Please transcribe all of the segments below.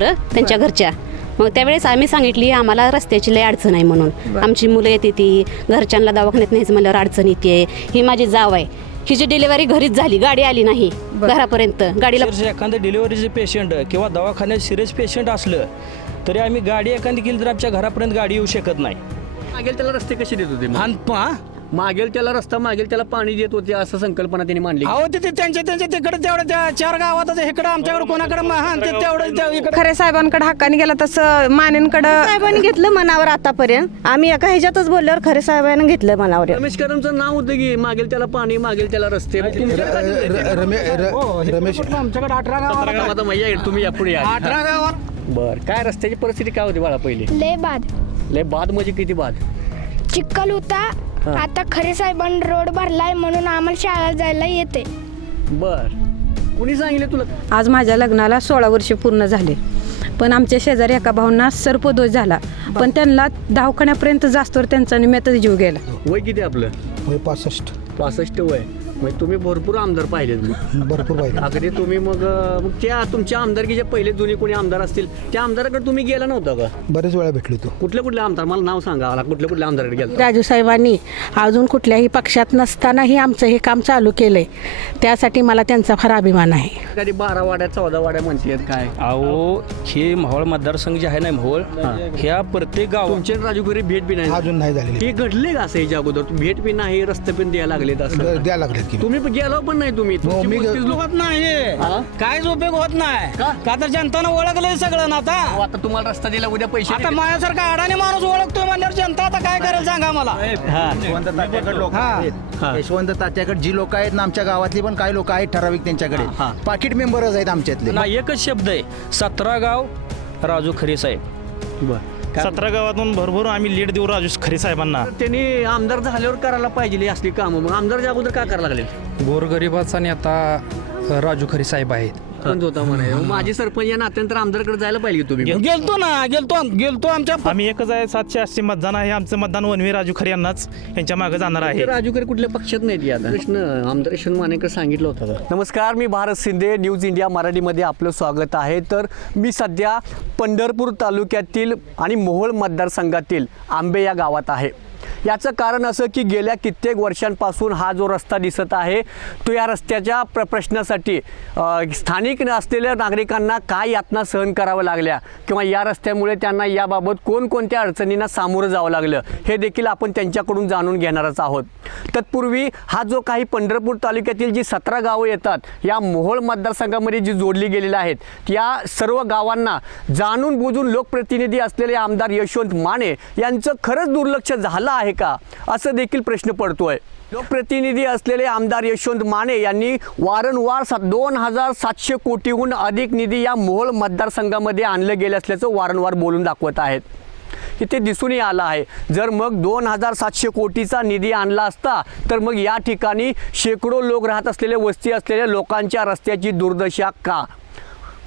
बरं त्यांच्या घरच्या. मग त्यावेळेस आम्ही सांगितली आम्हाला रस्त्याची लय अडचण आहे म्हणून. आमची मुलं येते ती घरच्यांना दवाखान्यात नाहीच म्हणल्यावर अडचण येते. ही माझी जाव आहे. हिची डिलिव्हरी घरीच झाली गाडी आली नाही घरापर्यंत. गाडीला एखादं डिलिव्हरीचे पेशंट किंवा दवाखान्यात सिरियस पेशंट असलं तरी आम्ही गाडी एखादी केली तर आमच्या घरापर्यंत गाडी येऊ शकत नाही. मागेल त्याला रस्ते कसे देत होते मागेल त्याला रस्ता मागेल त्याला पाणी देत होते असं संकल्पना त्यांनी मांडली. अहो ते ते त्यांच्या त्यांच्या तिकडे तेवढं त्या चार गावातच इकडं आमच्याकडे कोणाकडे महान ते तेवढं त्या इकडं खरे साहेबांकडे हक्काने गेला तसं मानेंकडं साहेबांनी घेतलं मनावर आतापर्यंत. आम्ही एका ह्याच्यातच बोलल्यावर खरे साहेबांनी घेतलं मनावर. रमेश कदमचं नाव होतं की मागेल त्याला पाणी मागेल त्याला रस्ते. तुमच्याकडे काय होतं? रमे र- रमेश आमच्याकडे अठरा गावात गावात. मैया आहे, तुम्ही या पुढे या. अठरा गावात. बर काय रस्त्याची परिस्थिती काय होती बाळा पहिली? लय बाद लय बाद म्हणजे किती बाद चिखल होता आता खरे साहेबांनी रोड भरलाय म्हणून आम्हाला शाळेत जायला येते. बर. कुणी सांगितलं तुला? आज माझ्या लग्नाला सोळा वर्षे पूर्ण झाले. पण आमच्या शेजारी एका भाऊंना सर्पदोष झाला. पण त्यांना दवाखान्यापर्यंत जास्तवर त्यांचा निमित्त जीव गेला. वय किती आपलं? वय पासष्ट. पासष्ट वय. म्हणजे तुम्ही भरपूर आमदार पाहिलेत मग भरपूर पाहिजे अगदी तुम्ही मग अं, मग त्या तुमच्या आमदारकीचे पहिले जुने कोणी आमदार असतील त्या आमदाराकडे तुम्ही गेला नव्हता का? बरेच वेळा भेटलो तो कुठले कुठले आमदार? मला नाव सांगा मला कुठल्या कुठल्या आमदाराकडे गेला राजू साहेबांनी अजून कुठल्याही पक्षात नसतानाही आमचं हे काम चालू केलंय. त्यासाठी मला त्यांचा फार अभिमान आहे. कधी बारा वाड्या चौदा वाड्या म्हणते काय? अहो हे मोहोळ मतदारसंघ जे आहे ना मोहोळ ह्या प्रत्येक गाव तुमचे राजू गुरी भेट बी नाही अजून नाही झालेली. हे घडले का असं याच्या अगोदर? भेट बी नाही रस्ते पण द्यायला लागलेत असं? द्या लागलेत. की तुम्ही गेलो पण नाही तुम्ही. तुमची मी- होत नाही. हा? काहीच उपयोग होत नाही. का? का तर जनतानं ओळखलंय सगळं ना आता. आता तुम्हाला रस्ता दिला उद्या पैसे आता. माझ्यासारखा अडाणी माणूस ओळखतोय म्हणल्यावर जनता आता काय करेल सांगा मला. यशवंत तात्याकडे लोक आहेत. यशवंत तात्याकडे जी लोक आहेत ना आमच्या गावातली पण काही लोक आहेत ठराविक त्यांच्याकडे. हा. पाकिट मेंबरच आहेत आमच्यातले. ना एकच शब्द आहे. सतरा गाव राजू खरे साहेब. बरं. सतरा गावातून भरभर आम्ही लीड देऊ राजू खरे साहेबांना. त्यांनी आमदार झाल्यावर करायला पाहिजे असली कामं. मग आमदारच्या अगोदर काय करायला लागले? गोरगरिबाचा नेता राजू खरे साहेब आहेत. पंच होता म्हणे? मग माझी सरपंच या नात्यानंतर आमदारकडे जायला पाहिजे तुम्ही गेलतो ना गेलतो गेलतो आमच्या आम्ही एकच आहे सातशे आठशे मतदान आहे. आमचं मतदान वनवी राजू खरे यांनाच यांच्या मागे जाणार आहे. राजूकर कुठल्या पक्षात नाहीत या आता. प्रश्न आमदार यशवंत मानेकर सांगितलं होतं. नमस्कार मी भारत शिंदे न्यूज इंडिया मराठीमध्ये आपलं स्वागत आहे. तर मी सध्या पंढरपूर तालुक्यातील आणि मोहोळ मतदारसंघातील आंबे या गावात आहे. याचं कारण असं की गेल्या कित्येक वर्षांपासून हा जो रस्ता दिसत आहे तो या रस्त्याच्या प्र प्रश्नासाठी स्थानिक असलेल्या नागरिकांना काय यातना सहन कराव्या लागल्या? किंवा या रस्त्यामुळे त्यांना याबाबत कोणकोणत्या अडचणींना सामोरं जावं लागलं? हे देखील आपण त्यांच्याकडून जाणून घेणारच आहोत. तत्पूर्वी हा जो काही पंढरपूर तालुक्यातील जी सतरा गावं येतात या मोहोळ मतदारसंघामध्ये जी जोडली गेलेली आहेत या सर्व गावांना जाणून बुजून लोकप्रतिनिधी असलेले आमदार यशवंत माने यांचं खरंच दुर्लक्ष झालं आहे का? असं देखील प्रश्न पडतोय. लोकप्रतिनिधी असलेले आमदार यशवंत माने यांनी वारंवार सा दोन हजार सातशे कोटीहून अधिक निधी या मोहोळ मतदारसंघामध्ये आणलं गेलं असल्याचं वारंवार बोलून दाखवत आहेत. इथे दिसूनही आलं आहे. जर मग दोन हजार सातशे कोटीचा निधी आणला असता तर मग या ठिकाणी शेकडो लोक राहत असलेले वस्ती असलेल्या लोकांच्या रस्त्याची दुर्दशा का?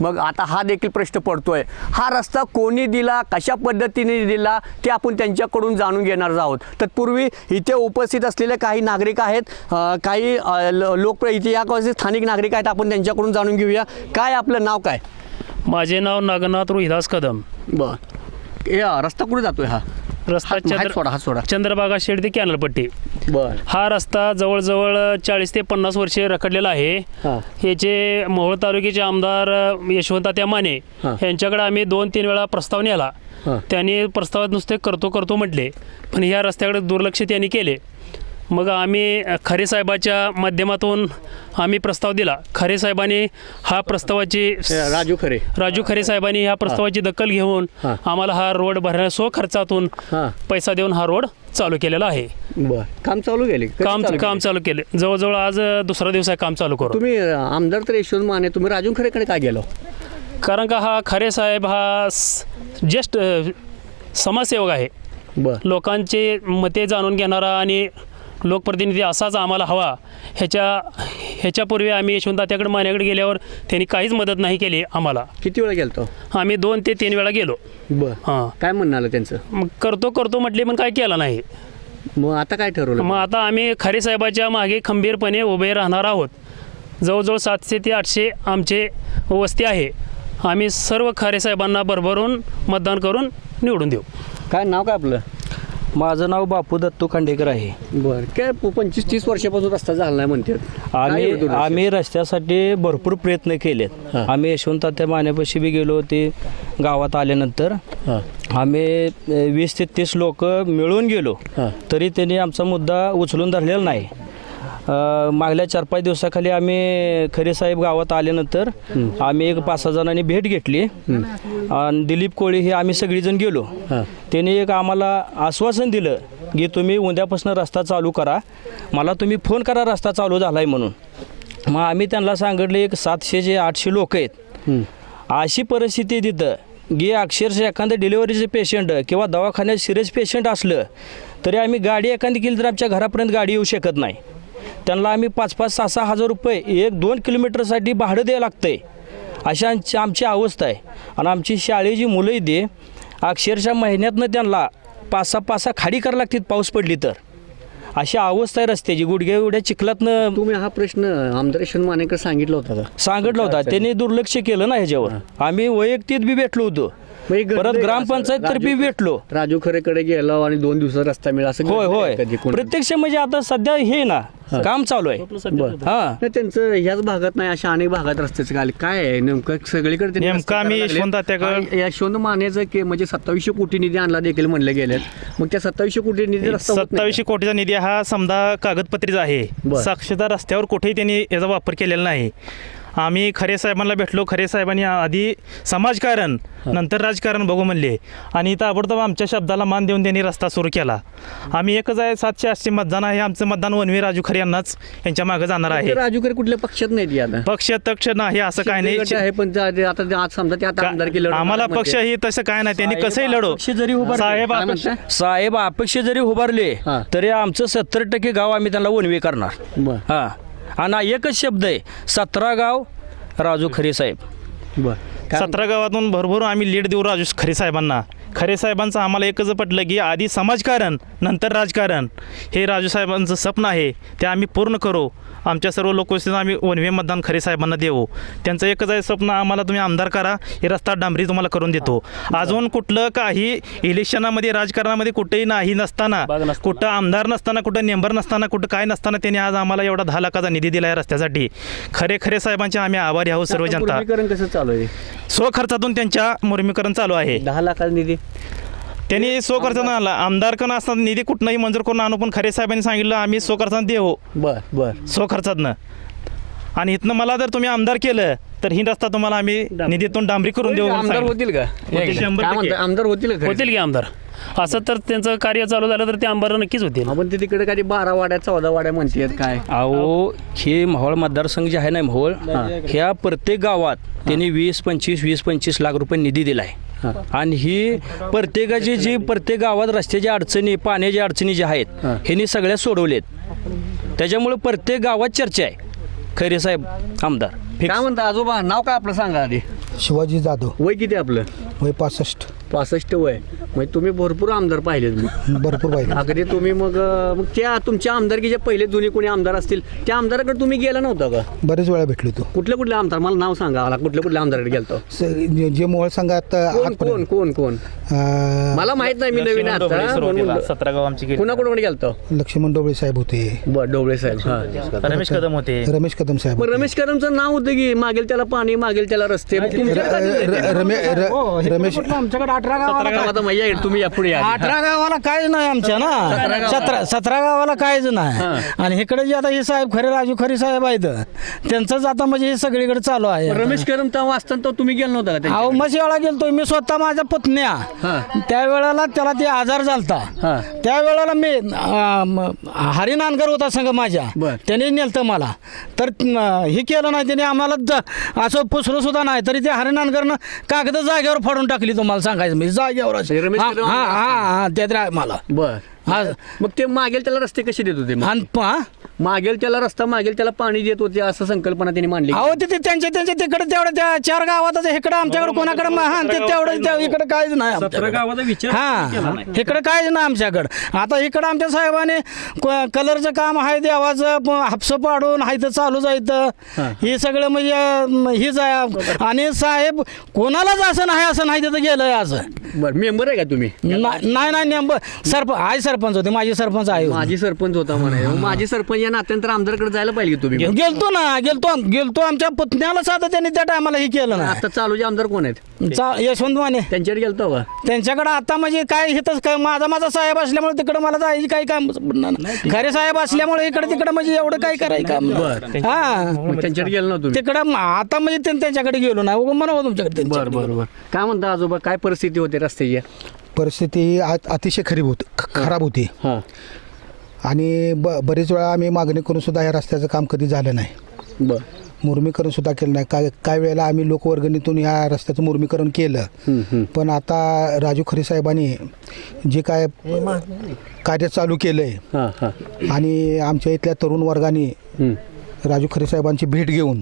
मग आता हा देखील प्रश्न पडतोय. हा रस्ता कोणी दिला कशा पद्धतीने दिला ते आपण त्यांच्याकडून जाणून घेणार आहोत. तत्पूर्वी इथे उपस्थित असलेले काही नागरिक आहेत काही लोक इथे या स्थानिक नागरिक आहेत आपण त्यांच्याकडून जाणून घेऊया. काय आपलं नाव काय? माझे नाव नागनाथ रोहिदास कदम. बर. रस्ता कुठे जातोय हा? रस्ता हात- हात सोडा हात सोडा. चंद्रभागा शेड ते कॅनलपट्टी. बर. हा रस्ता जवळजवळ चाळीस ते पन्नास वर्षे रखडलेला आहे. हा. याचे मोहोळ तालुक्याचे आमदार यशवंत त्या माने हा. यांच्याकडे आम्ही दोन तीन वेळा प्रस्ताव नेला. हा. त्यांनी प्रस्तावात नुसते करतो करतो म्हटले. पण ह्या रस्त्याकडे दुर्लक्ष त्यांनी केले. मग आम्ही खरे साहेबाच्या माध्यमातून आम्ही प्रस्ताव दिला. खरे साहेबांनी हा प्रस्तावाची राजू खरे. राजू खरे साहेबांनी ह्या प्रस्तावाची दखल घेऊन. आम्हाला हा रोड भरण्या स्व खर्चातून. पैसा देऊन हा रोड चालू केलेला आहे. काम चालू केले? काम काम? चालू केले. जवळजवळ आज दुसरा दिवस आहे काम चालू करू तुम्ही आमदार तर यशवंत माने तुम्ही राजू खरेकडे काय गेलो? कारण का हा खरे साहेब हा जस्ट समाजसेवक आहे. लोकांचे मते जाणून घेणारा आणि लोकप्रतिनिधी असाच आम्हाला हवा. ह्याच्या ह्याच्यापूर्वी आम्ही यशवंत त्याकडे मान्याकडे गेल्यावर त्यांनी काहीच मदत नाही केली आम्हाला. किती वेळा गेलतो? आम्ही दोन ते तीन वेळा गेलो. बर. हां. काय म्हणणं आलं त्यांचं? मग करतो करतो म्हटले पण काय केलं नाही. मग आता काय ठरवलं? मग आता आम्ही खरे साहेबाच्या मागे खंबीरपणे उभे राहणार आहोत. जवळजवळ सातशे ते आठशे आमचे वस्ती आहे. आम्ही सर्व खरे साहेबांना भरभरून मतदान करून निवडून देऊ. काय नाव काय आपलं? माझं नाव बापू दत्तू खांडेकर आहे. बरं काय पंचवीस तीस वर्षापासून रस्ता झाला नाही म्हणते? आम्ही आम्ही रस्त्यासाठी भरपूर प्रयत्न केलेत. आम्ही यशवंत त्या मान्यापाशी बी गेलो होते गावात आल्यानंतर. आम्ही वीस ते तीस लोक मिळून गेलो. तरी त्यांनी आमचा मुद्दा उचलून धरलेला नाही. मागल्या चार पाच दिवसाखाली आम्ही खरे साहेब गावात आल्यानंतर आम्ही एक पाच सहा जणांनी भेट घेतली. आणि दिलीप कोळी हे आम्ही सगळीजण गेलो. त्यांनी एक आम्हाला आश्वासन दिलं की तुम्ही उद्यापासून रस्ता चालू करा. मला तुम्ही फोन करा रस्ता चालू झाला आहे म्हणून. मग आम्ही त्यांना सांगितलं एक सातशे जे आठशे लोक आहेत. अशी परिस्थिती तिथं की अक्षरशः एखादं डिलिव्हरीचे पेशंट किंवा दवाखान्यात सिरियस पेशंट असलं तरी आम्ही गाडी एखादी केली तर आमच्या घरापर्यंत गाडी येऊ शकत नाही. त्यांना आम्ही पाच पाच सहा सहा हजार रुपये एक दोन किलोमीटरसाठी भाडं द्यायला लागतंय. अशा आमची आमची अवस्था आहे. आणि आमची शाळेची मुलं इथे अक्षरशः महिन्यातनं त्यांना पाच सहा पाच सहा खाडी करायला लागतात पाऊस पडली तर. अशी अवस्था आहे रस्त्याची. गुडघ्या एवढ्या चिखलातनं तुम्ही हा प्रश्न आमदार यशवंत मानेकर सांगितला होता का? सांगितलं होता. त्यांनी दुर्लक्ष केलं ना ह्याच्यावर. आम्ही वैयक्तिक बी भेटलो होतो. परत ग्रामपंचायत? तर्फे राजू- भेटलो. राजू खरेकडे गेलो आणि दोन दिवसात रस्ता मिळाला. असं होय होय. कधी कोण- प्रत्यक्ष म्हणजे आता सध्या हे ना काम चालू आहे. बरं. हा. नाही, त्यांचं ह्याच भागात नाही अशा अनेक भागात रस्त्याचं काय काय आहे? नेमकं सगळीकडे त्यांनी नेमकं रस्ते आम्ही करायला. यशवंत आणि यशवंत मानेचं की म्हणजे सत्तावीसशे कोटी निधी आणला देखील म्हणले गेले मग त्या सत्तावीसशे कोटी निधी रस्ता होत नाही सत्तावीसशे कोटीचा निधी हा समजा कागदपत्रीचा आहे. बरं. साक्षरता रस्त्यावर कुठेही त्यांनी याचा वापर केलेला नाही. आम्ही खरे साहेबांना भेटलो. खरे साहेबांनी आधी समाजकारण नंतर राजकारण बघू म्हणले. आणि ताबडतोब आमच्या शब्दाला मान देऊन त्यांनी रस्ता सुरू केला. आम्ही एकच आहे सातशे आठशे मतदान आहे. आमचं मतदान वनवे राजू खरे यांनाच यांच्या मागे जाणार आहे. राजू खरे कुठल्या पक्षात नाही पक्ष तक्ष नाही असं काय नाही. आहे पण त्या- ते आता ते आज समजा ते आता आमदार केलं आम्हाला पक्ष ही तसं काय नाही. त्यांनी कसंही लढो. अपक्ष जरी उभारले- साहेब? साहेब अपेक्षा जरी उभारले हा. तरी आमचं सत्तर टक्के गाव आम्ही त्यांना वनवे करणार. हा. आणि एकच शब्द आहे सतरा गाव राजू खरे साहेब. बर. सतरा गावातून भरभरून आम्ही लीड देऊ राजू खरे साहेबांना. खरे साहेबांचं आम्हाला एकच पटलं की आधी समाजकारण नंतर राजकारण. हे राजू साहेबांचं स्वप्न आहे ते आम्ही पूर्ण करू. आमच्या सर्व लोकवस्तीनं आम्ही वनवे मतदान खरे साहेबांना देऊ. त्यांचं एकच आहे स्वप्न आम्हाला तुम्ही आमदार करा. हे रस्ता डांबरी तुम्हाला करून देतो. अजून कुठलं काही इलेक्शनामध्ये राजकारणामध्ये कुठेही नाही नसताना कुठं आमदार नसताना कुठं नेंबर नसताना कुठं काय नसताना त्यांनी आज आम्हाला एवढा दहा लाखाचा निधी दिला आहे रस्त्यासाठी. खरे खरे साहेबांचे आम्ही आभारी आहोत सर्व जनता. मुरमीकरण कसं चालू आहे? स्वखर्चातून त्यांच्या मुरमीकरण चालू आहे. दहा लाखाचा निधी? त्यांनी स्वखर्चानं आणला. आमदार करून असताना निधी कुठलाही मंजूर करून आणू पण खरे साहेबांनी सांगितलं आम्ही स्वखर्चानं देऊ. बर बर. स्वखर्चातनं आणि इथनं मला जर तुम्ही आमदार केलं तर ही रस्ता तुम्हाला आम्ही निधीतून डांबरी करून देऊ म्हणून आमदार सांगितलं. होतील का? होतील, शंभर काय टक्के. म्हणताय? आमदार होतील का? होतील की आमदार. असं तर त्यांचं कार्य चालू झालं तर ते आमदार नक्कीच होतील. आपण ते तिकडे काही बारा वाड्या चौदा वाड्या म्हणतात काय? अहो हे मोहोळ मतदारसंघ जे आहे ना मोहोळ ह्या प्रत्येक गावात त्यांनी वीस पंचवीस वीस पंचवीस लाख रुपये निधी दिलाय. आणि ही प्रत्येकाची जी प्रत्येक गावात रस्त्याच्या अडचणी पाण्याच्या अडचणी ज्या आहेत ह्यांनी सगळ्या सोडवलेत त्याच्यामुळे प्रत्येक गावात चर्चा आहे. खैरे साहेब आमदार काय म्हणता आजोबा नाव काय आपलं सांगा आधी? शिवाजी जाधव. वय किती आपलं? वय पासष्ट. पासष्ट वय. म्हणजे तुम्ही भरपूर आमदार पाहिले तुम्ही. भरपूर पाहिजे अगदी तुम्ही मग अं, मग त्या तुमच्या आमदारकीचे पहिले जुने कोणी आमदार असतील त्या आमदाराकडे तुम्ही गेला नव्हता का? बरेच वेळा भेटलो तो कुठले कुठले आमदार? मला नाव सांगा मला कुठल्या कुठल्या आमदाराकडे गेलतो? स- जे- जे मोहोळ संघात कोण कोण कोण कोण? अं, मला माहीत नाही मी नवीन आहे आता. म्हणून सतरा गाव आमची गेली. कुणा कोणाकडे गेलतो? लक्ष्मण डोबळे साहेब होते. बर डोबळे साहेब हा. रमेश कदम होते. रमेश कदम साहेब मग होते. रमेश कदमचं नाव होतं की मागेल त्याला पाणी मागेल त्याला रस्ते? मग तुमच्या र- र- रमे- र- रमेश आता मैया तुम्ही या पुढे या. अठरा गावाला काहीच नाही आमच्या ना. सतरा सतरा गावाला काहीच नाही. आणि इकडे जे आता हे साहेब खरे राजू खरे साहेब आहेत त्यांचंच आता म्हणजे हे सगळीकडे चालू आहे. रमेश कदम तेव्हा असताना तर तुम्ही गेला नव्हता का अहो त्यांच्याकडे? मशी वेळा गेलतो. मी स्वतः माझ्या पुतण्या. त्यावेळेला त्याला ते आजार झालता. त्यावेळेला मी अं, म, हरी नानकर होता संघ माझ्या. बर. त्याने नेलतं मला. तर अं, हे केलं नाही. त्याने आम्हाला ज- असं पुसलं सुद्धा नाही. तरी ते हरी नानकरनं कागद जागेवर फाडून टाकली तुम्हाला सांगायचं. मी जागेवर अशी. रमेश हा कदम हा हा त्यात मला बर आज मग ते मागेल त्याला रस्ते कसे देत होते मग? आणि पहा. मागेल त्याला रस्ता मागेल त्याला पाणी देत होते असं संकल्पना त्यांनी मांडली. अहो ते ते त्यांच्या त्यांच्या तिकडे तेवढं त्या चार गावातच इकडे आमच्याकडे कोणाकडे महान ते तेवढं त्या- इकडे काहीच नाही सतरा आमच्याकडे. गावाचा विचार केला हा नाही. इकडे काहीच नाही आमच्याकडं. आता इकडं आमच्या साहेबाने क- कलरचं काम आहे देवाचं प- हापसं पाडून आहे तर चालू जायचं हे. सगळं म्हणजे हेच आहे. आणि साहेब कोणालाच असं नाही असं नाही तिथं गेलंय असं. बरं मेंबर आहे का तुम्ही? नाही नाही नाही नेमकं सरप आहे सरपंच होते माझे सरपंच आहे. माजी सरपंच होता म्हणाय माजी सरपंच या नात्यानंतर आमदारकडे जायला पाहिजे तुम्ही. गेलतो ना गेलतो गेलतो आमच्या पुतण्याला साधं त्यांनी त्या टायमाला हे केलं ना. आता चालूचे आमदार कोण आहेत? चा- यशवंत माने. त्यांच्याकडे गेलतो का? त्यांच्याकडे आता म्हणजे काय हिथंच काय माझा माझा साहेब असल्यामुळे तिकडे मला जायची काही काम पडणार नाही. खरे साहेब असल्यामुळे इकडे तिकडे म्हणजे एवढं काय करायचं काम नाही. हा. मग त्यांच्याकडे गेलो ना तुम्ही? तिकडं म- आता म्हणजे त्यां- त्यांच्याकडे गेलो ना. उगा म्हणा तुमच्याकडे बर बर बर. काय म्हणता आजोबा? काय परिस्थिती होते रस्त्याची? परिस्थिती ही आ- अतिशय खरीब होती. ख- खराब होती. हा. आणि ब बरेच वेळा आम्ही मागणी करून सुद्धा या रस्त्याचं काम कधी झालं नाही. बर. मुर्मीकरण सुद्धा केलं नाही. काय काय वेळेला आम्ही लोकवर्गणीतून ह्या रस्त्याचं मुर्मीकरण केलं. पण आता राजू खरे साहेबांनी जे काय कार्य चालू केलं आहे हा हा. आणि आमच्या इथल्या तरुण वर्गाने. राजू खरे साहेबांची भेट घेऊन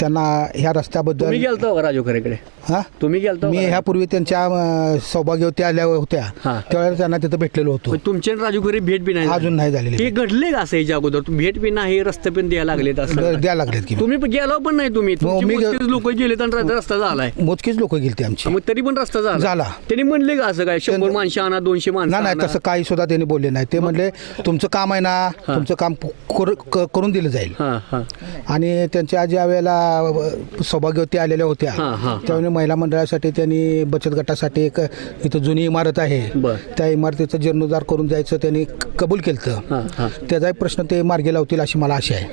त्यांना ह्या रस्त्याबद्दल तुम्ही गेलतो का राजू खरेकडे? हा? तुम्ही गेलतो मी? ह्यापूर्वी त्यांच्या अं, सौभाग्यवती आल्या होत्या. हा. त्यावेळेला त्यांना तिथं भेटलेलो होतो. मग तुमचे आणि राजू खरे भेट बी नाही झाली? अजून नाही झालेली. हे घडले का असं याच्या अगोदर? तुम्ही भेट बी नाही रस्ते पण द्यायला लागलेत असं. द्यायला लागलेत की. तुम्ही पण गेलो पण नाही तुम्ही. मी गे- लोक गेलेत आणि रस्ता- झालाय. मोजकीच लोक गेलते आमची. मग तरी पण रस्ता झाला. झाला. त्यांनी म्हणले का असं काय? शंभर माणसं आणा दोनशे माणसं नाही नाही आणा? तसं काही सुद्धा त्यांनी बोलले नाही. ते म्हणले तुमचं काम आहे ना तुमचं काम कर- क- करून दिलं जाईल. हा हा. आणि त्यांच्या ज्या वेळेला अ, सौभाग्यवती आलेल्या होत्या हा, हा, त्यावेळी महिला मंडळासाठी त्यांनी बचत गटासाठी एक इथं जुनी इमारत आहे. बर. त्या इमारतीचं जीर्णोद्धार करून जायचं त्यांनी कबूल हा, केलं हा. त्याचाही प्रश्न ते मार्गी लावतील अशी मला आशा आहे.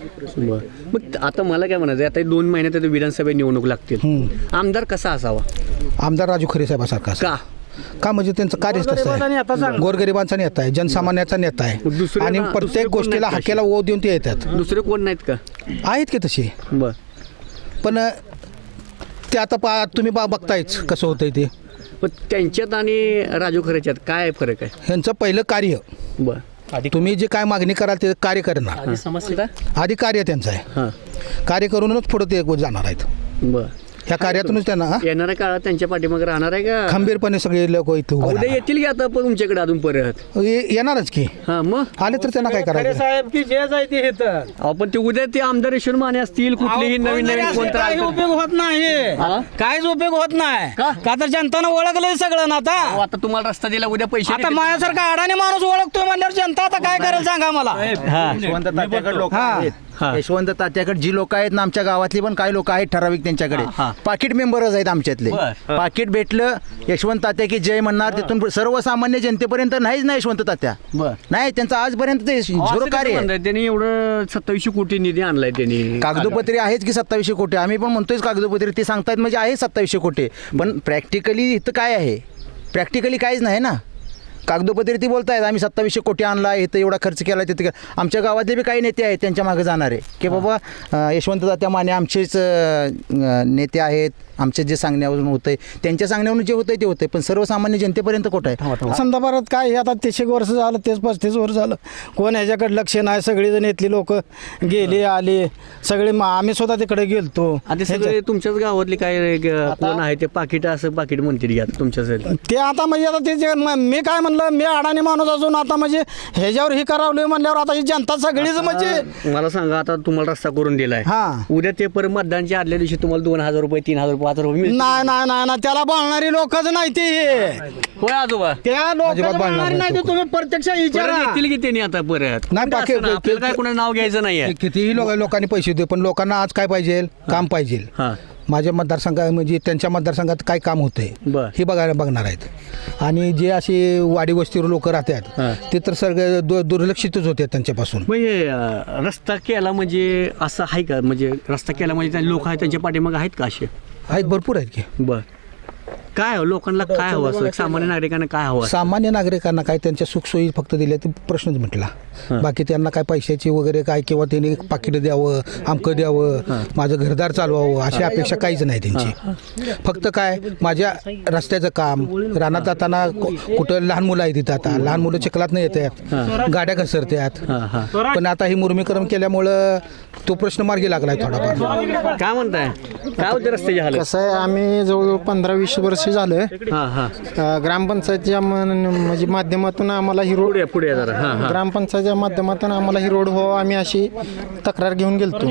बर. मग आता मला काय म्हणायचं आता दोन महिन्यात आता विधानसभा निवडणूक लागतील. आमदार कसा असावा? आमदार राजू खरे साहेबासारखा का? का म्हणजे त्यांचं कार्य तसं गोरगरिबाचा नेता आहे चांगला. गोरगरिबांचा नेता आहे जनसामान्याचा नेता मग आहे दुसरे आणि ना- दुसरे प्रत्येक कोण गोष्टीला नाहीत हाकेला ओ देऊन ते येतात. दुसरे कोण नाहीत का? आहेत की तसे बर. पण ते आता पा तुम्ही बा बघतायच कसं होतंय ते. पण त्यांच्यात आणि राजू खरेच्यात काय फरक आहे? ह्यांचं पहिलं कार्य. बर. तुम्ही जे काय मागणी कराल ते कार्य करणार. समजलं आधी कार्य त्यांचं आहे. हां. कार्य करूनच पुढे ते जाणार आहेत. बर. ह्या कार्यातूनच त्यांना हा, येणाऱ्या काळात त्यांच्या पाठीमागे राहणार आहे का? खंबीरपणे सगळे लोक इथे उभे उद्या. येतील की आता पण तुमच्याकडे अजून परत? ये- येणारच की. हा मग? आले तर त्यांना काय करायचं? साहेब की जे जाय ते हेतं. अहो, पण ते उद्या ते आमदार ईश्वर माने असतील कुठलेही नवीन नवीन कोणतं काही आलं- उपयोग होत नाही. हा? काहीच उपयोग होत नाही. का? का तर जनतानं ओळखलंय सगळं ना अहो, आता आता तुम्हाला रस्ता दिला उद्या पैसे आता देतील. माझ्यासारखा अडाणी माणूस ओळखतोय म्हणल्यावर जनता आता काय करेल सांगा मला लोक आहेत. यशवंत तात्याकडे जी लोक आहेत ना आमच्या गावातली पण काही लोक आहेत ठराविक त्यांच्याकडे. हा, हा. पाकिट मेंबरच आहेत आमच्यातले. बर. पाकिट भेटलं यशवंत तात्या की जय म्हणणार तिथून सर्वसामान्य जनतेपर्यंत नाहीच ना यशवंत तात्या. बर. नाही त्यांचं आजपर्यंत ते झिरो कार्य आहे. त्यांनी एवढं सत्तावीसशे कोटी निधी आणलाय त्यांनी. कागदोपत्री आहेत की सत्तावीसशे कोटी? आम्ही पण म्हणतोय कागदोपत्री. ते सांगतायत म्हणजे आहे सत्तावीसशे कोटी. पण प्रॅक्टिकली इथं काय आहे? प्रॅक्टिकली काहीच नाही ना. कागदोपत्री ती बोलतायत आम्ही सत्तावीसशे कोटी आणला इथं एवढा खर्च केला तिथे. आमच्या गावातले बी काही नेते आहेत त्यांच्या मागे जाणारे की बाबा यशवंत तात्या माने आमचेच नेते आहेत आमचे जे सांगण्यावरून होतंय त्यांच्या सांगण्यावरून जे होतंय ते होतंय पण सर्वसामान्य जनतेपर्यंत कुठं आहे? समजा परत काय हे आता तीस एक वर्ष झालं तेच पस्तीस वर्ष झालं. कोण ह्याच्याकडे लक्ष नाही सगळी जण इथली लोक गेले आले सगळे म- आम्ही सुद्धा तिकडे गेलतो. आता सगळे तुमच्याच गावातले काय ग- कोण आहे ते पाकिट असं पाकिट म्हणतील घ्या तुमच्या ते आता म्हणजे आता ते मी काय म्हणलं मी अडाणी माणूस असून आता म्हणजे ह्याच्यावर हे करावलं म्हणल्यावर आता ही जनता सगळीच म्हणजे मला सांगा आता तुम्हाला रस्ता करून दिलाय. हा. उद्या ते परत मतदानच्या आदल्या दिवशी तुम्हाला दोन हजार रुपये तीन हजार रुपये पाच रुपये मिळतील. नाही नाही नाही नाही त्याला बोलणारी लोकच नाही ती. होय आजोबा? त्या लोक अजिबात बोलणार बोलणारी नाही नाही ती तुम्ही प्रत्यक्ष परत विचारा. येतील की त्यांनी आता परत? नाही, म्हणजे बाकी- असं ना, आपल्याला काय नाव घ्यायचं नाहीये. कितीही लोक लोकांनी पैसे दे पण लोकांना आज काय पाहिजे? काम पाहिजे. हा. माझ्या मतदारसंघात म्हणजे त्यांच्या मतदारसंघात काय काम होतंय? बर. हे बघायला बघणार आहेत. आणि जे असे वाडी वस्तीवर लोक हा. राहतात ते तर सगळे दु- दुर्लक्षितच होते त्यांच्यापासून. हे अं, रस्ता केला म्हणजे असं आहे का? म्हणजे रस्ता केला म्हणजे लोक आहेत त्यांच्या पाठीमागे आहेत का असे? आहेत भरपूर आहेत की. बर. काय हवं? लोकांना काय हवं असं? सामान्य नागरिकांना काय हवं असं? सामान्य नागरिकांना काय त्यांच्या सुखसोयी फक्त दिल्या ते प्रश्नच मिटला. बाकी त्यांना काय पैशाची वगैरे काय किंवा त्यांनी पाकिट द्यावं आमकं द्यावं माझं घरदार चालवावं अशी अपेक्षा काहीच नाही त्यांची. फक्त काय माझ्या रस्त्याचं काम रानात जाताना कु- कुठं लहान मुलं आहेत तिथं आता. लहान मुलं चिखलात नाही येतात. गाड्या घसरतात पण आता ही मुर्मीकरण केल्यामुळं तो प्रश्न मार्गी लागलाय थोडाफार. काय म्हणताय? काय होते रस्त्याची हालत? कसं आहे आम्ही जवळजवळ पंधरा वीस वर्ष झालं हा हा. अ, ग्रामपंचायतच्या मन- म्हणजे माध्यमातून आम्हाला ही रोड पुढे पुढे जरा. हा हा. ग्रामपंचायतच्या माध्यमातून आम्हाला ही रोड व्हावं. आम्ही अशी तक्रार घेऊन गेलतो.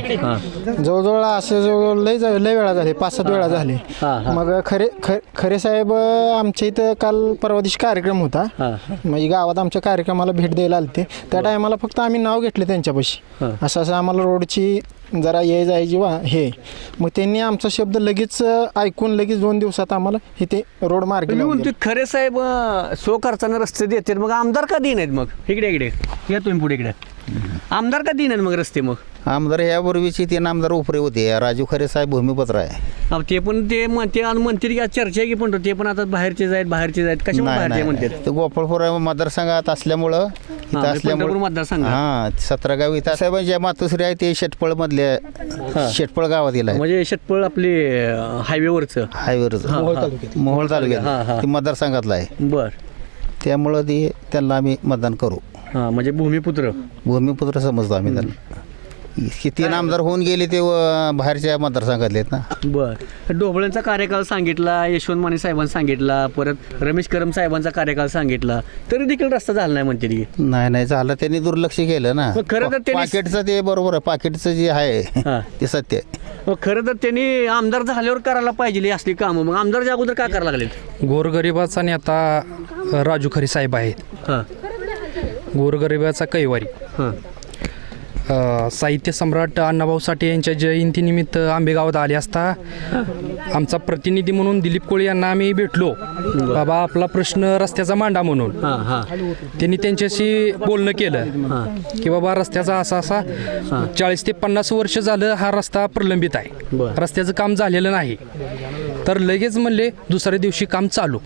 जवळजवळ असे जवळ लय जा- लय वेळा झाले. पाच सात वेळा झाले. मग खरे ख- खरे साहेब अ, आमच्या इथं काल परवा दिवशी कार्यक्रम होता. म्हणजे गावात आमच्या कार्यक्रमाला भेट द्यायला आलते. त्या टायमाला फक्त आम्ही नाव घेतले त्यांच्यापाशी. असं असं आम्हाला रोडची जरा ये जायची वा हे. मग त्यांनी आमचा शब्द लगेच ऐकून लगेच दोन दिवसात आम्हाला ते रोड मार्गी म्हणतो खरे साहेब सो खर्चानं रस्ते देतात मग आमदार का देईन आहेत मग? इकडे इकडे. या तुम्ही पुढे इकडे. आमदार का देईन आहेत मग रस्ते मग? आमदार यापूर्वीचे तीन आमदार उपरे होते. राजू खरे साहेब भूमिपत्र आहे. अहो, ते पण ते म्हणते आणि म्हणतील की आज चर्चा आहे की पण ते पण आता बाहेरचे आहेत बाहेरचे आहेत कशा नाही बाहेरचे नाही. म्हणतात? ते गोपाळपूर मतदारसंघात असल्यामुळं इथं पंढरपूर असल्यामुळं मतदारसंघात. हा सतरा गाव इथं. साहेब ज्या मातोश्री आहे ते शेटपळ मधले शेटपळ गावातील आहे म्हणजे शेतपळ आपले हायवेवरचं. हायवेवरच. हा. मोहोळ हा. तालुक्यात ते मतदारसंघातलं आहे. बर. त्यामुळं ते त्यांना आम्ही मतदान करू. हा म्हणजे भूमिपुत्र. भूमिपुत्र समजतो आम्ही त्यांना. हे तीन आमदार होऊन गेले ते अ, बाहेरच्या मतदारसंघातले आहेत ना? बर. ढोबळेंचा कार्यकाळ सांगितला यशवंत माने साहेबांनी सांगितला परत रमेश करम साहेबांचा कार्यकाळ सांगितला. तरी देखील रस्ता झाला नाही म्हणते ती. नाही नाही झालं. त्यांनी दुर्लक्ष केलं ना. मग खरं तर त्यांनी- पाकिटचं ते बरोबर आहे. पाकिटचं जे आहे ते सत्य आहे. मग खरं तर त्यांनी आमदार झाल्यावर करायला पाहिजे ही असली कामं. मग आमदारच्या अगोदर काय करायला लागलेत गोरगरिबाचा नेता राजू खरी साहेब आहेत. हां. गोरगरिबाचा कैवारी. हां. साहित्य सम्राट अण्णाभाऊ साठे यांच्या जयंतीनिमित्त आंबेगावात आले असता आमचा प्रतिनिधी म्हणून दिलीप कोळी यांना आम्ही भेटलो. बाबा आपला प्रश्न रस्त्याचा मांडा म्हणून. त्यांनी त्यांच्याशी बोलणं केलं. की बाबा रस्त्याचा असा असा चाळीस ते पन्नास वर्ष झालं हा रस्ता प्रलंबित आहे. रस्त्याचं काम झालेलं नाही. तर लगेच म्हणले दुसऱ्या दिवशी काम चालू.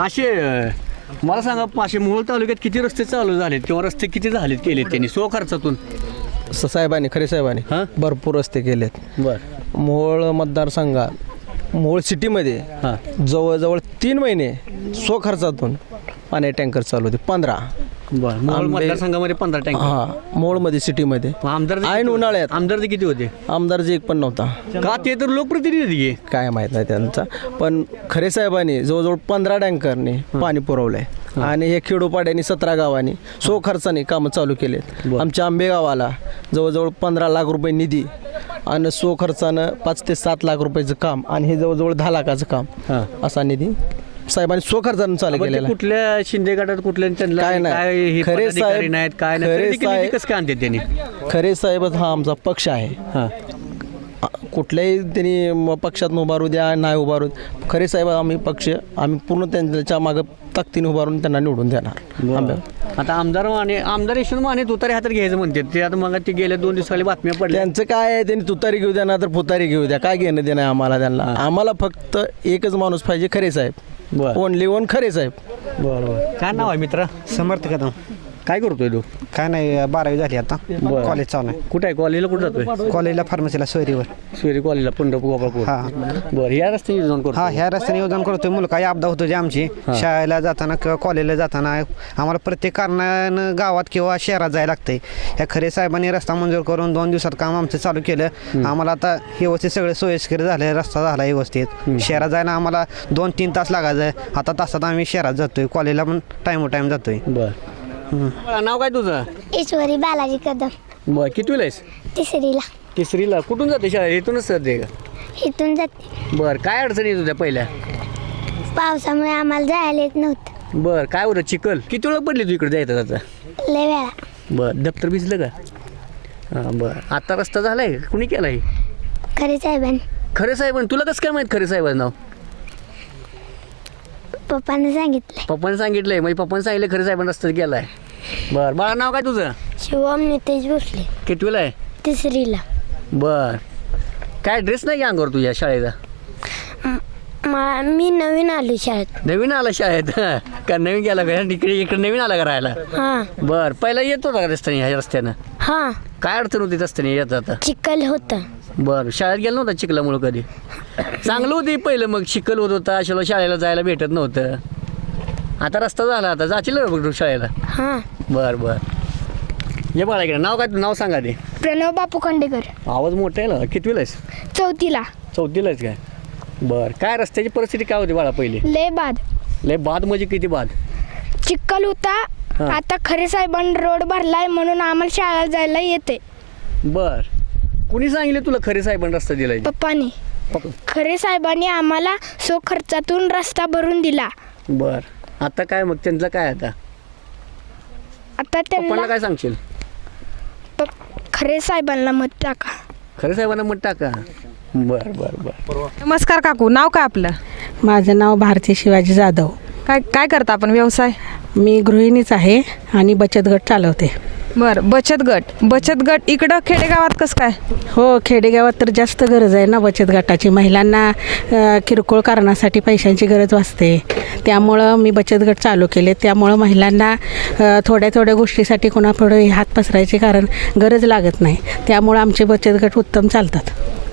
असे मला सांगा असे मोहोळ तालुक्यात किती रस्ते चालू झालेत किंवा रस्ते किती झालेत केलेत त्यांनी? स्व खर्चातून. साहेबांनी खरे साहेबांनी हां? भरपूर रस्ते केलेत. बर. मोहोळ मतदारसंघात मोहोळ सिटीमध्ये हां. जवळजवळ तीन महिने स्वखर्चातून पाणी टँकर चालू होते पंधरा. बर मोहोळ आंबे- मतदारसंघामध्ये पंधरा टँकर हा मोहोळमध्ये सिटीमध्ये. आमदार ऐन उन्हाळ्यात. आमदार किती होते? आमदारचे एक पण नव्हता. का ते तर लोकप्रतिनिधी घे काय माहीत नाही त्यांचा. पण खरे साहेबांनी जवळजवळ पंधरा टँकरने पाणी पुरवलंय. आणि हे खेडोपाड्यांनी सतरा गावांनी सो खर्चाने कामं चालू केलेत. आमच्या आंबे गावाला जवळजवळ पंधरा लाख रुपये निधी आणि सो खर्चानं पाच ते सात लाख रुपयाचं काम आणि हे जवळजवळ दहा लाखाचं काम हां. असा निधी साहेबांनी सो खर्चानं चालू पण ते केलेला. कुठल्या शिंदे गटात कुठल्या त्यांना काय नाही. काय हे खरे पदाधिकारी साहेब- नाहीत काय नाही. खरे तरी देखील निधी साहेब- कसं काय आणते त्यांनी? खरे साहेबच हा आमचा पक्ष आहे. हां. आ- कुठल्याही त्यांनी म- पक्षात उभारू द्या नाही उभारू द्या. खरे साहेब आम्ही पक्ष आम्ही पूर्ण त्यांच्या मागं ताकदीने उभारून त्यांना निवडून देणार. आंबे. आता आमदार माने आमदार यशवंत माने तुतारी हातात घ्यायचं म्हणते. ते आता मग ते गेल्या दोन दिवसाखाली बातम्या पडल्या. त्यांचं काय आहे? त्यांनी तुतारी घेऊ द्या ना तर फुतारी घेऊ द्या. काय घेणं देणं आहे आम्हाला त्यांना? आम्हाला फक्त एकच माणूस पाहिजे खरे साहेब. ओनली वन खरे साहेब. बरोबर काय नाव आहे मित्रा? समर्थ कदम. काय करतोय तू? काय नाही बारावी झाली आता. बरं. कॉलेज चालू आहे. कुठे आहे? कॉलेजला कुठे जातोय? कॉलेजला फार्मसीला सोयरीवर. सोयरी कॉलेजला पंढरपूर गोपाळपूर. हा. बरं या रस्त्याने योजना करतो हा ह्या रस्त्याने योजना करतोय. मुलं काही अपदा होतो जे आमची. शाळेला जाताना किंवा कॉलेजला जाताना आम्हाला प्रत्येक कारणानं गावात किंवा शहरात जायला लागतंय. ह्या खरे साहेबांनी रस्ता मंजूर करून दोन दिवसात काम आमचं चालू केलं. आम्हाला आता व्यवस्थित सगळे सोयीस्कर झाले रस्ता झाला व्यवस्थित. शहरात जायला आम्हाला दोन तीन तास लागायचं. आता तासात आम्ही शहरात जातोय. कॉलेजला पण टाइम टाइम जातोय. बरं. नाव काय तुझं? ईश्वरी बालाजी कदम. बरं कितवीला आहेस? तिसरीला. तिसरीला. कुठून जाते शाळा? इथूनच जाते का? इथून जाते. बरं काय अडचण येत होत्या पहिल्या? पावसामुळे आम्हाला जायला येत नव्हतं. बरं काय होतं? चिखल? किती वेळा पडली तू इकडे जायचं आता? लय वेळा. बरं दप्तर भिजलं का? हां बरं. आता रस्ता झालाय कुणी केलाय? खरे साहेबांनी. खरे साहेबांनी. तुला कसं काय माहीत खरे साहेबांचं नाव? पप्पाने सांगितलंय. पप्पाने सांगितलंय. म्हणजे पप्पाने सांगितलं खरे साहेबांनी रस्ता केलाय बरं बाळा नाव काय तुझं? शिवम नितेश भोसले. कितवीला आहे? तिसरीला. बर. काय ड्रेस नाही का अंगावर तुझ्या शाळेचा? मी नवीन आलो शाळेत. नवीन आला शाळेत? का नवीन गेला का? इकडे इकडे नवीन आला का राहायला? हा. बर पहिला येत होता का रस्त्याने ह्या रस्त्यानं? हा. काय अडचण होती रस्त्याने येत आता चिखल होतं. बर शाळेत गेला नव्हता चिखलामुळं कधी? चांगलं होती पहिलं मग चिखल होत होता अशाला शाळेला जायला भेटत नव्हतं. आता रस्ता झाला आता जाशील ना बघ तू शाळेला? हा. बर बर. ये बाळा इकडे नाव काय तुझं? नाव सांगा ते प्रणव बापू खांडेकर. आवाज मोठा आहे ना? कितवीला आहेस? चौथीला. चौथीला आहेस काय? बर काय रस्त्याची परिस्थिती काय होती बाळा पहिली? लय बाद. लय बाद म्हणजे किती बाद? चिखल होता हा. आता खरे साहेबांनी रोड भरलाय म्हणून आम्हाला शाळेला जायला येते बर. कुणी सांगितले तुला खरे साहेबांनी रस्ता दिलाय? पप्पानी. खरे साहेबांनी आम्हाला सो खर्चातून रस्ता भरून दिला. बर. आता काय मग? त्यांचं काय आता? आता पप्पांना त्यांना काय सांगशील? पप- खरे साहेबांना मत टाका. खरे साहेबांना मत टाका. बर बर बर. नमस्कार काकू नाव काय आपलं? माझं नाव भारती शिवाजी जाधव. काय काय करता आपण? व्यवसाय? मी गृहिणीच आहे आणि बचत गट चालवते. बरं बचत गट. बचत गट इकडं खेडेगावात कसं काय? हो खेडेगावात तर जास्त गरज आहे ना बचत गटाची. महिलांना अ, किरकोळ कारणासाठी पैशांची गरज वाचते. त्यामुळं मी बचत गट चालू केले. त्यामुळं महिलांना अ, थोड्या थोड्या गोष्टीसाठी कोणापुढे हात पसरायचे कारण गरज लागत नाही. त्यामुळं आमचे बचत गट उत्तम चालतात.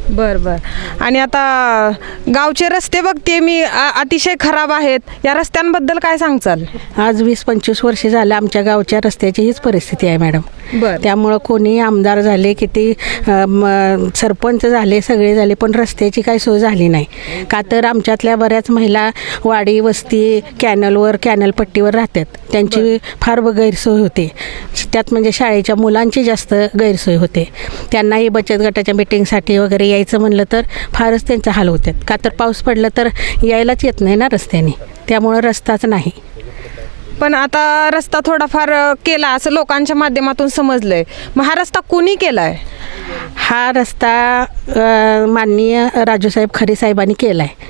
बर बर. आणि आता गावचे रस्ते बघते मी अ- अतिशय खराब आहेत. या रस्त्यांबद्दल काय सांगचाल? आज वीस पंचवीस वर्षे झालं आमच्या गावच्या रस्त्याची हीच परिस्थिती आहे मॅडम. बर. त्यामुळं कोणी आमदार झाले किती अ, म, सरपंच झाले सगळे झाले पण रस्त्याची काही सोय झाली नाही. का तर आमच्यातल्या बऱ्याच महिला वाडी वस्ती कॅनलवर कॅनल पट्टीवर राहतात. त्यांची फार ब- गैरसोय होते. त्यात म्हणजे शाळेच्या मुलांची जास्त गैरसोय होते. त्यांनाही बचत गटाच्या मिटिंगसाठी वगैरे यायचं म्हणलं तर फारच त्यांचा हाल होतात का तर पाऊस पडला तर यायलाच येत नाही ना रस्त्याने. त्यामुळं रस्ताच नाही. पण आता रस्ता थोडाफार केला असं लोकांच्या माध्यमातून समजलंय. मग हा रस्ता कुणी केलाय? हा रस्ता माननीय राजूसाहेब खरे साहेबांनी केला आहे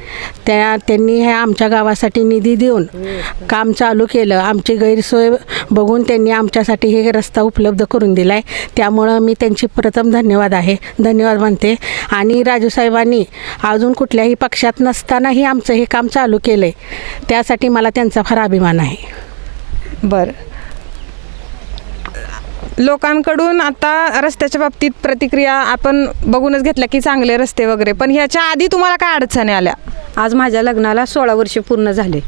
त्या त्यांनी हे आमच्या गावासाठी निधी देऊन काम चालू केलं. आमची गैरसोय बघून त्यांनी आमच्यासाठी हे रस्ता उपलब्ध करून दिला आहे त्यामुळं मी त्यांची प्रथम धन्यवाद आहे. धन्यवाद म्हणते. आणि राजूसाहेबांनी अजून कुठल्याही पक्षात नसतानाही आमचं हे काम चालू केलं आहे त्यासाठी मला त्यांचा फार अभिमान आहे. बरं. लोकांकडून आता रस्त्याच्या बाबतीत प्रतिक्रिया आपण बघूनच घेतल्या की चांगले रस्ते वगैरे. पण ह्याच्या आधी तुम्हाला काय अडचणी आल्या? आज माझ्या लग्नाला सोळा वर्ष पूर्ण झाले.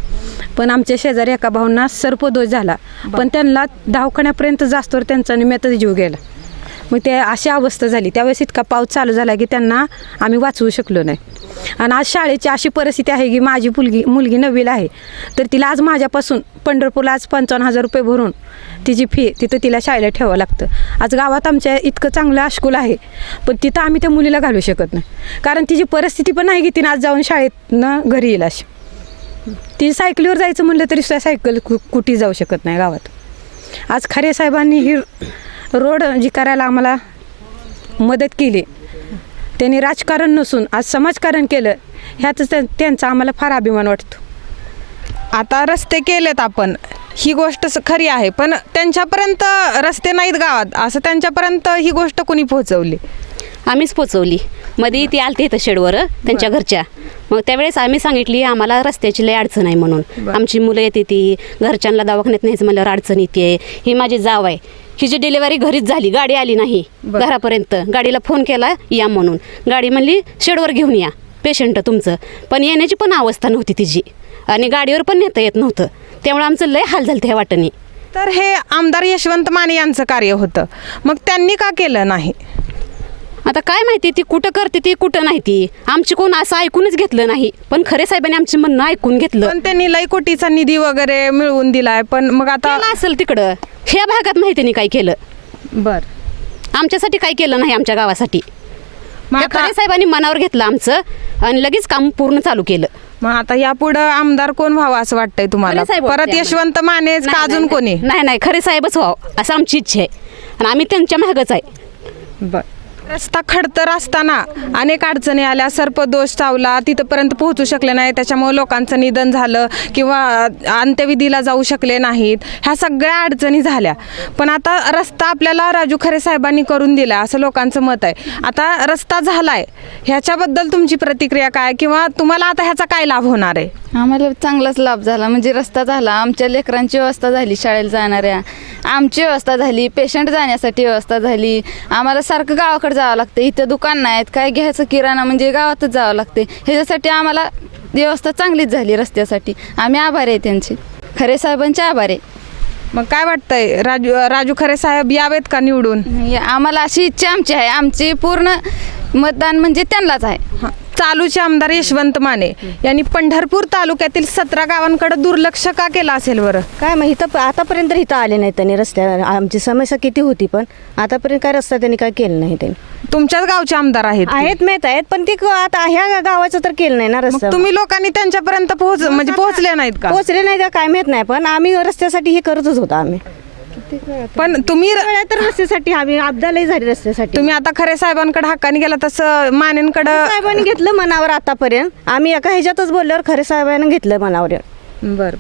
पण आमच्या शेजारी एका भाऊंना सर्पदोष झाला. पण त्यांना दवाखान्यापर्यंत जास्तवर त्यांचा निम्यातच जीव गेला. मग ते अशी अवस्था झाली. त्यावेळेस इतका पाऊस चालू झाला की त्यांना आम्ही वाचवू शकलो नाही. आणि आज शाळेची अशी परिस्थिती आहे की माझी मुलगी मुलगी नववीला आहे. तर तिला आज माझ्यापासून पंढरपूरला आज पंचावन्न हजार रुपये भरून तिची फी तिथं तिला शाळेला ठेवावं लागतं. आज गावात आमच्या इतकं चांगलं हायस्कूल आहे. पण तिथं आम्ही त्या मुलीला घालू शकत नाही. कारण तिची परिस्थिती पण आहे की तिने आज जाऊन शाळेतनं घरी येईल अशी. ती सायकलीवर जायचं म्हणलं तरी सुद्धा सायकल कु कुठे जाऊ शकत नाही गावात. आज खरे साहेबांनी ही रोड जी करायला आम्हाला मदत केली. त्यांनी राजकारण नसून आज समाजकारण केलं ह्यातच त्या- त्यांचा आम्हाला फार अभिमान वाटतो. आता रस्ते केलेत आपण. ही गोष्ट खरी आहे पण त्यांच्यापर्यंत रस्ते नाहीत गावात. असं त्यांच्यापर्यंत ही गोष्ट कोणी पोहोचवली? आम्हीच पोचवली मध्ये ती आलते इथं शेडवर त्यांच्या घरच्या. मग त्यावेळेस आम्ही सांगितली आम्हाला रस्त्याची लय अडचण आहे म्हणून. आमची मुलं येते ती घरच्यांना दवाखान्यात न्यायचं म्हणल्यावर अडचण येते. ही माझी जाव आहे. हिची डिलिव्हरी घरीच झाली गाडी आली नाही घरापर्यंत गाडीला फोन केला या म्हणून. गाडी म्हणली शेडवर घेऊन या पेशंट तुमचं. पण येण्याची पण अवस्था नव्हती तिची. आणि गाडीवर पण नेता येत नव्हतं. त्यामुळे आमचं लय हाल झालं त्या वाटणी तर हे आमदार यशवंत माने यांचं कार्य होतं. मग त्यांनी का केलं नाही? आता काय माहिती ती कुठं करते ती कुठं नाही ती? आमची कोण असं ऐकूनच घेतलं नाही. पण खरे साहेबांनी आमची म्हणणं ऐकून घेतलं. पण त्यांनी लई कोटीचा निधी वगैरे मिळवून दिलाय पण मग आता असेल तिकडं. ह्या भागात नाही त्यांनी काय केलं? बर. आमच्यासाठी काय केलं नाही आमच्या गावासाठी? मग त्या आता- खरे साहेबांनी मनावर घेतलं आमचं आणि लगेच काम पूर्ण चालू केलं. मग आता यापुढं आमदार कोण व्हावं असं वाटतंय तुम्हाला? खरे साहेब परत वाटते यशवंत मानेच का नाही, अजून नाही, कोणी? नाही नाही. खरे साहेबच व्हावं असं आमची इच्छा आहे. आणि आम्ही त्यांच्या मागच आहे. बर. रस्ता खडतर असताना अनेक अडचणी आल्या. सर्पदोष चावला तिथपर्यंत पोहोचू शकले नाही. त्याच्यामुळे लोकांचं निधन झालं किंवा अंत्यविधीला जाऊ शकले नाहीत. ह्या सगळ्या अडचणी झाल्या. पण आता रस्ता आपल्याला राजू खरे साहेबांनी करून दिला असं लोकांचं मत आहे. आता रस्ता झालाय. ह्याच्याबद्दल तुमची प्रतिक्रिया काय? किंवा तुम्हाला आता ह्याचा काय लाभ होणार आहे? आम्हाला चांगलाच लाभ झाला. म्हणजे रस्ता झाला. आमच्या लेकरांची व्यवस्था झाली शाळेला जाणाऱ्या. आमची व्यवस्था झाली. पेशंट जाण्यासाठी व्यवस्था झाली. आम्हाला सारखं गावाकडे जावं लागतं. इथं दुकान नाहीत काय घ्यायचं किराणा म्हणजे गावातच जावं लागते. ह्याच्यासाठी आम्हाला व्यवस्था चांगलीच झाली रस्त्यासाठी. आम्ही आभारी आहे त्यांचे. खरे साहेबांचे आभारी आहे. मग काय वाटतंय? राजू राजू खरे साहेब यावेत का निवडून? आम्हाला अशी इच्छा आमची आहे. आमची पूर्ण मतदान म्हणजे त्यांनाच आहे. चालूचे आमदार यशवंत माने यांनी पंढरपूर तालुक्यातील सतरा गावांकडे दुर्लक्ष का केलं असेल बरं? काय मग इथं आतापर्यंत इथं आले नाही त्यांनी रस्त्या आमची समस्या किती होती पण आतापर्यंत काय रस्ता त्यांनी काय केलं नाही त्यांनी. तुमच्याच गावचे आमदार आहेत. आहेत माहीत आहेत पण ते आता ह्या गावाचं तर केलं नाही ना रस्ता. तुम्ही लोकांनी त्यांच्यापर्यंत पोहोच म्हणजे पोहोचले नाहीत का? पोहोचले नाही का? काय माहीत नाही पण आम्ही रस्त्यासाठी हे करतच होतो आम्ही. पण तुम्ही तर रस्त्यासाठी आम्ही आपदालाही झाली रस्त्यासाठी. तुम्ही आता खरे साहेबांकडे हक्काने गेला तसं मानेंकडं साहेबांनी घेतलं मनावर आतापर्यंत. आम्ही एका ह्याच्यातच बोलल्यावर खरे साहेबांनी घेतलं मनावर. बर.